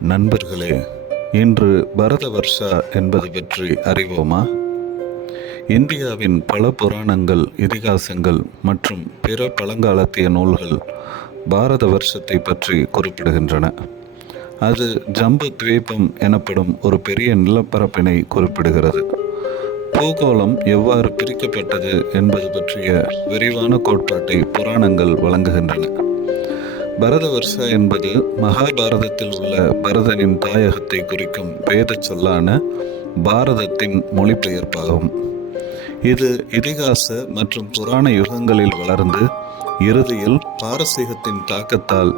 நண்பர்களே, இன்று பரத வருஷா என்பது பற்றி அறிவோமா? இந்தியாவின் பல புராணங்கள், இதிகாசங்கள் மற்றும் பிற பழங்காலத்திய நூல்கள் பாரத வருஷத்தை பற்றி குறிப்பிடுகின்றன. அது ஜம்பு துவீபம் எனப்படும் ஒரு பெரிய நிலப்பரப்பினை குறிப்பிடுகிறது. பூகோளம் எவ்வாறு பிரிக்கப்பட்டது என்பது பற்றிய விரிவான கோட்பாட்டை புராணங்கள் வழங்குகின்றன. பரத வருஷா என்பது மகாபாரதத்தில் உள்ள பரதனின் தாயகத்தை குறிக்கும் வேத சொல்லான பாரதத்தின் மொழிபெயர்ப்பாகும். இது இதிகாச மற்றும் புராண யுகங்களில் வளர்ந்து இறுதியில் பாரசீகத்தின் தாக்கத்தால்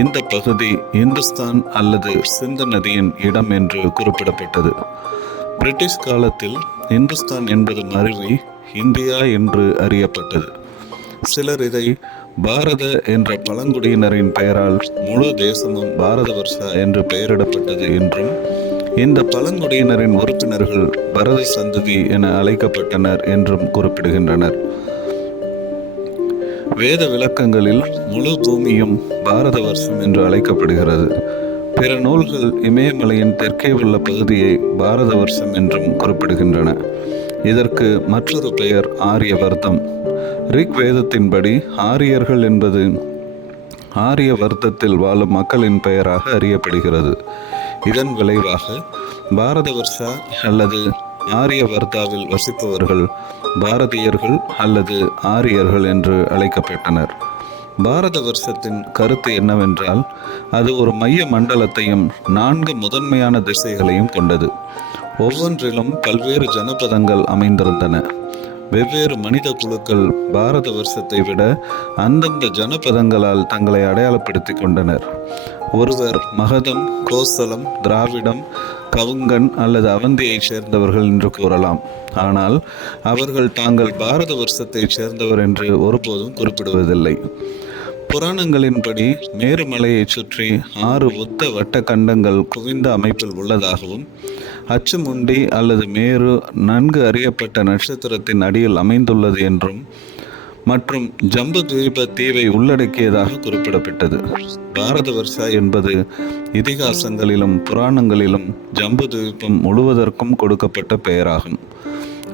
இந்த பகுதி இந்துஸ்தான் அல்லது சிந்து நதியின் இடம் என்று குறிப்பிடப்பட்டது. பிரிட்டிஷ் காலத்தில் இந்துஸ்தான் என்பது மருவி இந்தியா என்று அறியப்பட்டது. சிலர் இதை பாரத என்ற பழங்குடியினரின் பெயரால் முழு தேசமும் பாரத வருஷா என்று பெயரிடப்பட்டது என்றும், இந்த பழங்குடியினரின் உறுப்பினர்கள் பரத சந்ததி என அழைக்கப்பட்டனர் என்றும் குறிப்பிடுகின்றனர். வேத விளக்கங்களில் முழு பூமியும் பாரத வருஷம் என்று அழைக்கப்படுகிறது. பிற நூல்கள் இமயமலையின் தெற்கே உள்ள பகுதியை பாரத வருஷம் என்றும் குறிப்பிடுகின்றன. இதற்கு மற்றொரு பெயர் ஆரியவர்த்தம். ரிக் வேதத்தின்படி ஆரியர்கள் என்பது ஆரிய வர்த்தத்தில் வாழும் மக்களின் பெயராக அறியப்படுகிறது. இதன் விளைவாக பாரத வருஷா அல்லது ஆரிய வர்த்தாவில் வசிப்பவர்கள் பாரதியர்கள் அல்லது ஆரியர்கள் என்று அழைக்கப்பட்டனர். பாரத வருஷத்தின் கருத்து என்னவென்றால், அது ஒரு மைய மண்டலத்தையும் 4 முதன்மையான திசைகளையும் கொண்டது. ஒவ்வொன்றிலும் பல்வேறு ஜனபதங்கள் அமைந்திருந்தன. வெவ்வேறு மனித குழுக்கள் பாரத வருஷத்தை விட அந்தந்த ஜனபதங்களால் தங்களை அடையாளப்படுத்தி கொண்டனர். ஒருவர் மகதம், கோசலம், திராவிடம், கவுங்கன் அல்லது அவந்தியைச் சேர்ந்தவர்கள் என்று கூறலாம். ஆனால் அவர்கள் தாங்கள் பாரத வருஷத்தைச் சேர்ந்தவர் என்று ஒருபோதும் குறிப்பிடுவதில்லை. புராணங்களின்படி மேருமலையை சுற்றி 6 ஒத்த வட்ட கண்டங்கள் குவிந்த அமைப்பில் உள்ளதாகவும், அச்சுமுண்டி அல்லது மேரு நன்கு அறியப்பட்ட நட்சத்திரத்தின் அடியில் அமைந்துள்ளது என்றும் மற்றும் ஜம்பு துவீப தீவை உள்ளடக்கியதாக குறிப்பிடப்பட்டது. பாரத வருஷா என்பது இதிகாசங்களிலும் புராணங்களிலும் ஜம்பு துவீபம் முழுவதற்கும் கொடுக்கப்பட்ட பெயராகும்.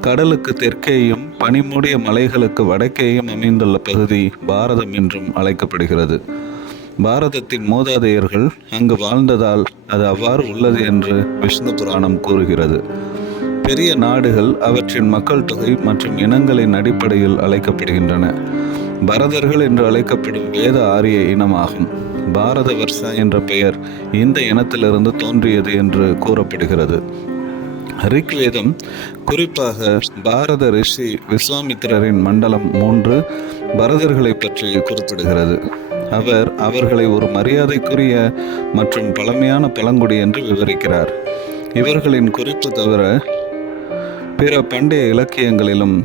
கடலுக்கு தெற்கேயும் பனிமூடிய மலைகளுக்கு வடக்கேயும் அமைந்துள்ள பகுதி பாரதம் என்றும் அழைக்கப்படுகிறது. பாரதத்தின் மூதாதையர்கள் அங்கு வாழ்ந்ததால் அது அவ்வாறு உள்ளது என்று விஷ்ணு புராணம் கூறுகிறது. பெரிய நாடுகள் அவற்றின் மக்கள் தொகை மற்றும் இனங்களின் அடிப்படையில் அழைக்கப்படுகின்றன. பரதர்கள் என்று அழைக்கப்படும் வேத ஆரிய இனமாகும். பாரத வருஷா என்ற பெயர் இந்த இனத்திலிருந்து தோன்றியது என்று கூறப்படுகிறது. ரிக் வேதம் குறிப்பாக பாரத ரிஷி விஸ்வாமித்திரரின் மண்டலம் 3 பரதர்களை பற்றி குறிப்பிடுகிறது. அவர் அவர்களை ஒரு மரியாதைக்குரிய மற்றும் பழமையான பழங்குடி என்று விவரிக்கிறார். இவர்களின் குறிப்பு தவிர பிற பண்டைய இலக்கியங்களிலும்,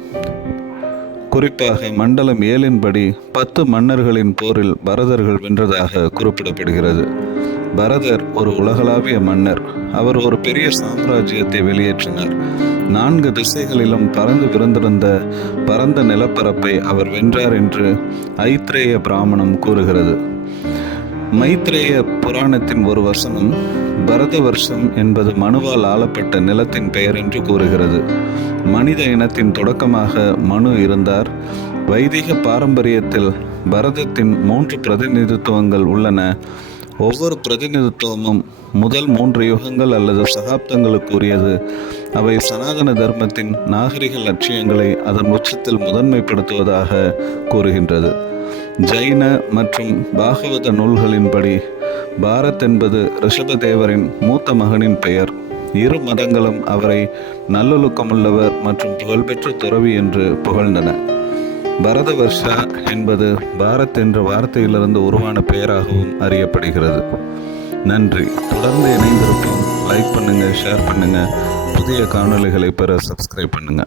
குறிப்பாக மண்டலம் 7 படி 10 மன்னர்களின் போரில் பரதர்கள் வென்றதாக குறிப்பிடப்படுகிறது. பரதர் ஒரு உலகளாவிய மன்னர். அவர் ஒரு பெரிய சாம்ராஜ்யத்தை வெளியேற்றினார். 4 திசைகளிலும் பறந்து விருந்திருந்த பரந்த நிலப்பரப்பை அவர் வென்றார் என்று ஐத்ரேய பிராமணம் கூறுகிறது. மைத்ரேய புராணத்தின் ஒரு வசனம் பரத வருஷம் என்பது மனுவால் ஆளப்பட்ட நிலத்தின் பெயர் என்று கூறுகிறது. மனித இனத்தின் தொடக்கமாக மனு இருந்தார். வைதிக பாரம்பரியத்தில் பரதத்தின் 3 பிரதிநிதித்துவங்கள் உள்ளன. ஒவ்வொரு பிரதிநிதித்துவமும் முதல் 3 யுகங்கள் அல்லது சகாப்தங்களுக்கு உரியது. அவை சனாதன தர்மத்தின் நாகரிக லட்சியங்களை அதன் உச்சத்தில் முதன்மைப்படுத்துவதாக கூறுகின்றது. ஜைன மற்றும் பாகவத நூல்களின்படி பாரத் என்பது ரிஷபதேவரின் மூத்த மகனின் பெயர். இரு மதங்களும் அவரை நல்லொழுக்கமுள்ளவர் மற்றும் புகழ்பெற்ற துறவி என்று புகழ்ந்தன. பரத வருஷா என்பது பாரத் என்ற வார்த்தையிலிருந்து உருவான பெயராகவும் அறியப்படுகிறது. நன்றி. தொடர்ந்து இணைந்திருப்போம். லைக் பண்ணுங்க, ஷேர் பண்ணுங்க. புதிய காணொளிகளை பெற சப்ஸ்கிரைப் பண்ணுங்க.